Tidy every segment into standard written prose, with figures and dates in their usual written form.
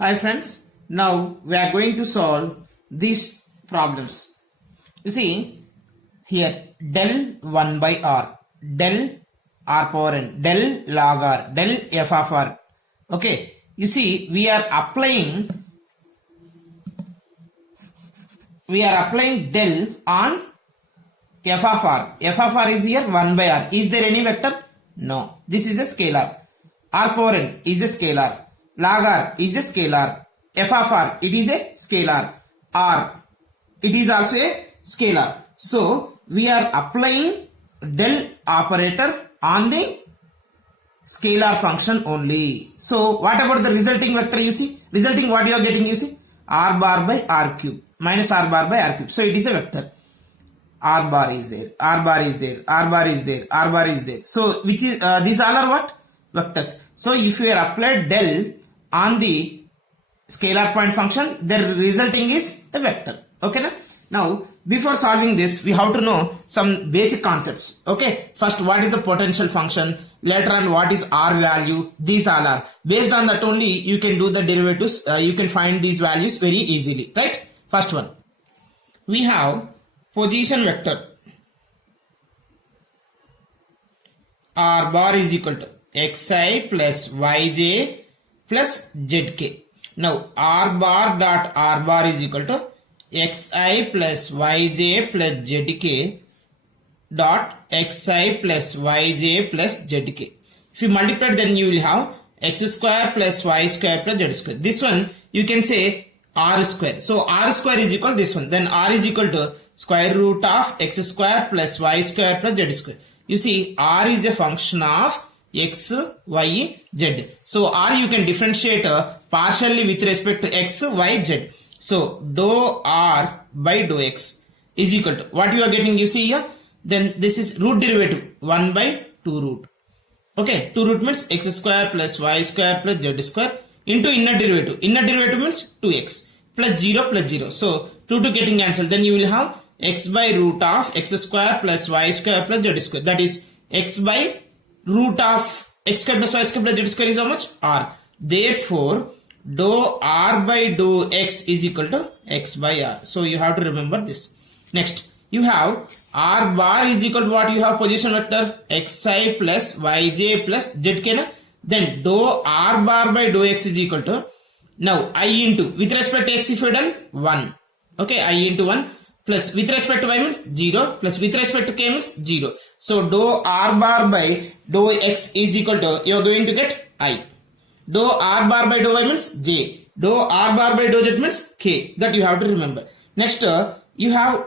Hi friends, now we are going to solve these problems. You see here del 1 by r, del r power n, del log r, del f of r. Okay, you see we are applying del on f of r. F of r is here 1 by r. Is there any vector? No. This is a scalar. R power n is a scalar. Log r is a scalar. F of r, it is a scalar. R, it is also a scalar. So we are applying del operator on the scalar function only. So what about the resulting vector? You see, resulting what you are getting, you see, r bar by r cube minus r bar by r cube. So it is a vector. R bar is there, R bar is there, R bar is there, R bar is there. So which is these all are what? Vectors. So if you are applied del on the scalar point function, the resulting is a vector. Okay. Now before solving this, we have to know some basic concepts. Okay. First, what is the potential function? Later on, what is R value? These all are. Based on that only, you can do the derivatives. You can find these values very easily. Right. First one, we have position vector R bar is equal to xi plus yj plus zk. Now R bar dot R bar is equal to xi plus yj plus zk dot xi plus yj plus zk. If you multiply, then you will have x square plus y square plus z square. This one you can say r square. So r square is equal to this one. Then r is equal to square root of x square plus y square plus z square. You see, r is a function of x, y, z. So r you can differentiate partially with respect to x, y, z. So dou r by dou x is equal to what you are getting, you see here. Then this is root derivative 1 by 2 root. Okay, 2 root means x square plus y square plus z square into inner derivative. Inner derivative means 2x plus 0 plus 0. So 2 getting cancelled. Then you will have x by root of x square plus y square plus z square. That is x by root of x square plus y square plus z square is how much? R. Therefore, dou r by dou x is equal to x by r. So you have to remember this. Next, you have r bar is equal to what? You have position vector xi plus yj plus zk. Then dou r bar by dou x is equal to, now I into, with respect to x if you done 1. Okay, I into 1 plus with respect to y means 0 plus with respect to k means 0. So dou r bar by dou x is equal to, you are going to get I. Dou r bar by dou y means j. Dou r bar by dou z means k. That you have to remember. Next, you have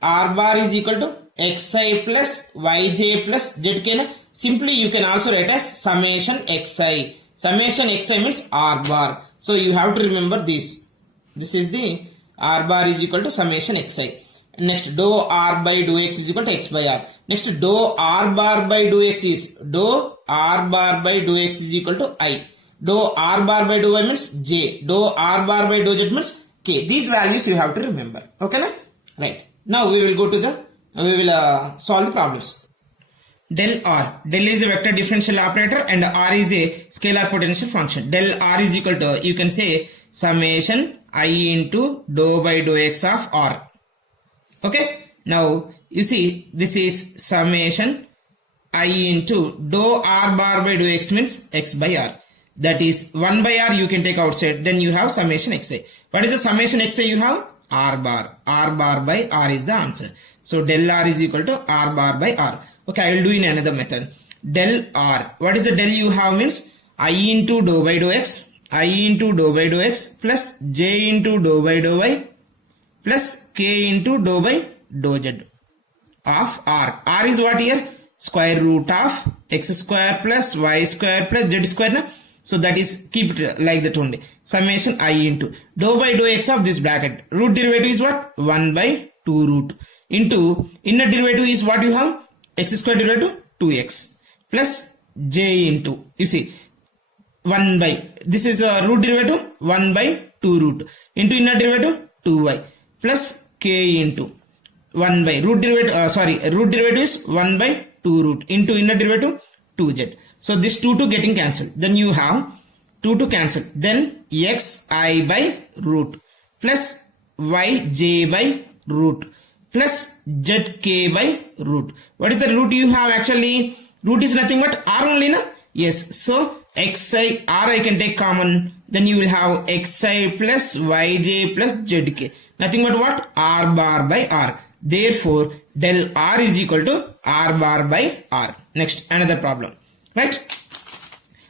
r bar is equal to xi plus yj plus zk. Simply you can also write as summation xi. Summation xi means r bar. So you have to remember this. This is the r bar is equal to summation xi. Next, dou r by dou x is equal to x by r. Next, dou r bar by dou x is, dou r bar by dou x is equal to I. Dou r bar by dou y means j. Dou r bar by dou z means k. These values you have to remember. Okay, na? Right. Now we will go to the, we will solve the problems. Del r. Del is a vector differential operator and r is a scalar potential function. Del r is equal to, you can say, summation I into dou by dou x of r. Okay. Now you see, this is summation I into dou r bar by dou x means x by r. That is 1 by r you can take outside. Then you have summation xi. What is the summation xi? You have r bar. R bar by r is the answer. So del r is equal to r bar by r. Okay, I will do in another method. Del r. What is the del you have means I into dou by dou x, I into dou by dou x plus j into dou by dou y plus k into dou by dou z of r. R is what here? Square root of x square plus y square plus z square. So that is, keep it like that only. Summation I into dou by dou x of this bracket. Root derivative is what? 1 by 2 root into inner derivative is what you have? X square derivative 2x plus j into, you see, 1 by, this is a root derivative 1 by 2 root into inner derivative 2y plus k into 1 by root derivative, root derivative is 1 by 2 root into inner derivative 2z. So this 2 getting cancelled. Then you have 2 cancel. Then xi by root plus yj by root plus zk by root. What is the root you have actually? Root is nothing but r only, na? Yes. So xi, r I can take common. Then you will have xi plus yj plus zk. Nothing but what? R bar by r. Therefore, del r is equal to r bar by r. Next, another problem. Right?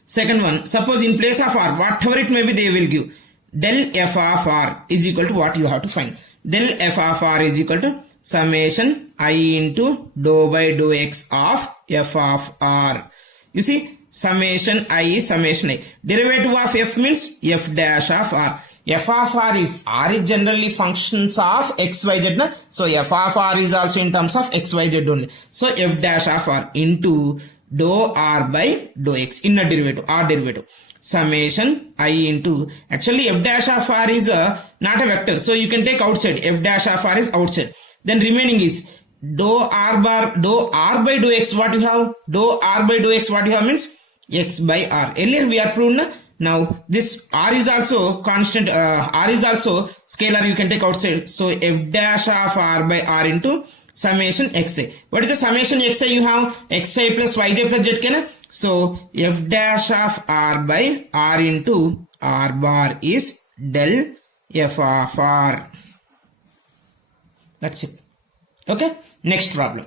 Second one, suppose in place of r, whatever it may be, they will give. Del f of r is equal to what you have to find. Del f of r is equal to summation I into dou by dou x of f of r. You see, summation I is summation I. Derivative of f means f dash of r. F of r is generally functions of x, y, z. Na? So f of r is also in terms of x, y, z only. So f dash of r into dou r by dou x, inner derivative, r derivative. Summation I into, actually f dash of r is not a vector. So you can take outside, f dash of r is outside. Then remaining is dou r by dou x, what you have? Dou r by dou x, what you have means x by r. Earlier we are proven. Now this r is also constant, r is also scalar, you can take outside. So f dash of r by r into summation xi. What is the summation xi you have? Xi plus yj plus zk. So f dash of r by r into r bar is del f of r. That's it. Okay. Next problem.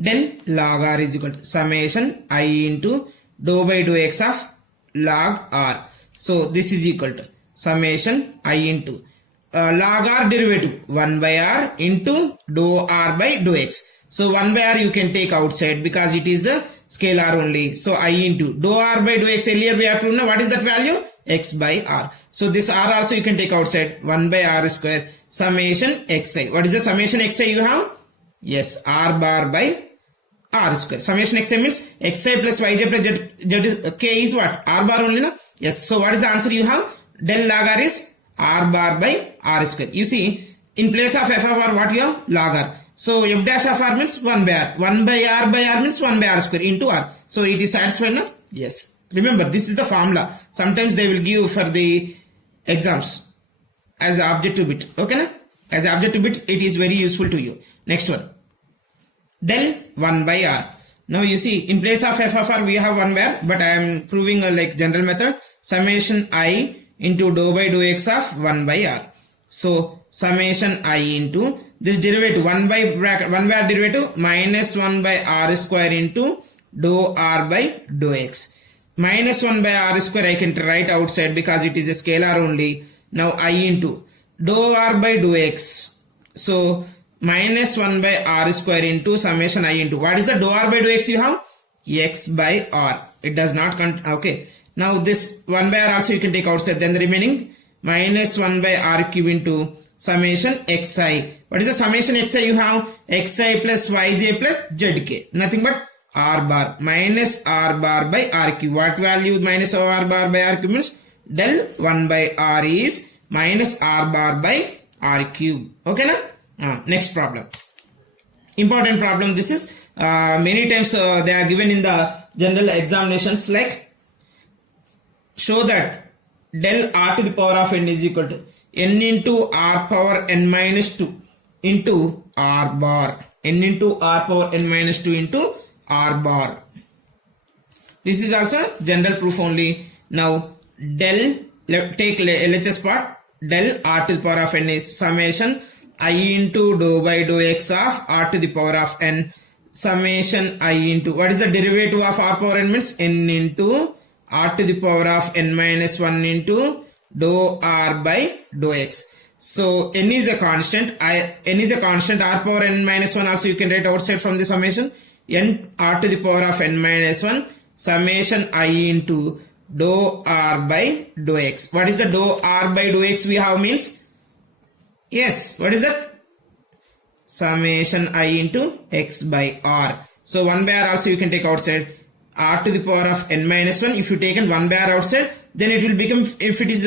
Del log r is equal to summation I into dou by dou x of log r. So this is equal to summation I into log r derivative 1 by r into dou r by dou x. So 1 by r you can take outside because it is a scalar only. So I into dou r by dou x, earlier we have proven what is that value? X by r. So this r also you can take outside, 1 by r square summation xi. What is the summation xi you have? Yes, r bar by r square. Summation xi means xi plus yj plus z is k is what? R bar only, no? Yes. So what is the answer you have? Del log r is r bar by r square. You see, in place of f of r, what you have? Log r. So f dash of r means 1 by r. 1 by r means 1 by r square into r. So it is satisfied, no? Yes. Remember, this is the formula. Sometimes they will give for the exams as objective bit. Okay, na? As objective bit, it is very useful to you. Next one. Del 1 by r. Now you see, in place of f of r, we have 1 by r, but I am proving like general method. Summation I into dou by dou x of 1 by r. So summation I into this derivative 1 by r derivative minus 1 by r square into dou r by dou x. Minus 1 by r square I can write outside because it is a scalar only. Now I into dou r by dou x. So minus 1 by r square into summation I into, what is the dou r by dou x you have? X by r. It does not okay. Now this 1 by r also you can take outside. Then the remaining minus 1 by r cube into summation xi. What is the summation xi you have? Xi plus yj plus zk. Nothing but r bar minus r bar by r cube. What value minus r bar by r cube means? Del 1 by r is minus r bar by r cube. Okay, na? Next problem. Important problem. This is many times they are given in the general examinations, like show that del r to the power of n is equal to n into r power n minus 2 into r bar. N into r power n minus 2 into r bar. This is also general proof only. Now del, take LHS part, del r to the power of n is summation I into dou by dou x of r to the power of n. Summation I into, what is the derivative of r power n means? N into r to the power of n minus 1 into dou r by dou x. So n is a constant. N is a constant. R power n minus 1 also you can write outside from the summation. N r to the power of n minus 1 summation I into dou r by dou x. What is the dou r by dou x we have means? Yes, what is that? Summation I into x by r. So 1 by r also you can take outside. R to the power of n minus 1. If you taken 1 by r outside, then it will become, if it is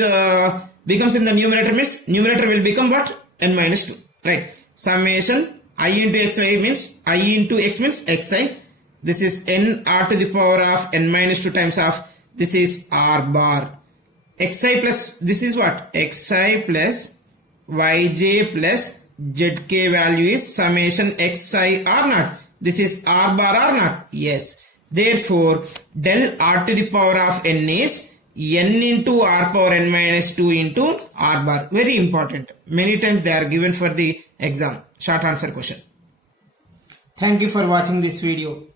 becomes in the numerator means, numerator will become what? N minus 2. Right. Summation I into xi means, I into x means xi. This is n r to the power of n minus 2 times of, this is r bar. Xi plus, this is what? Xi plus yj plus zk value is summation xi r naught. This is r bar r naught. Yes. Therefore, del r to the power of n is n into r power n minus 2 into r bar. Very important. Many times they are given for the exam. Short answer question. Thank you for watching this video.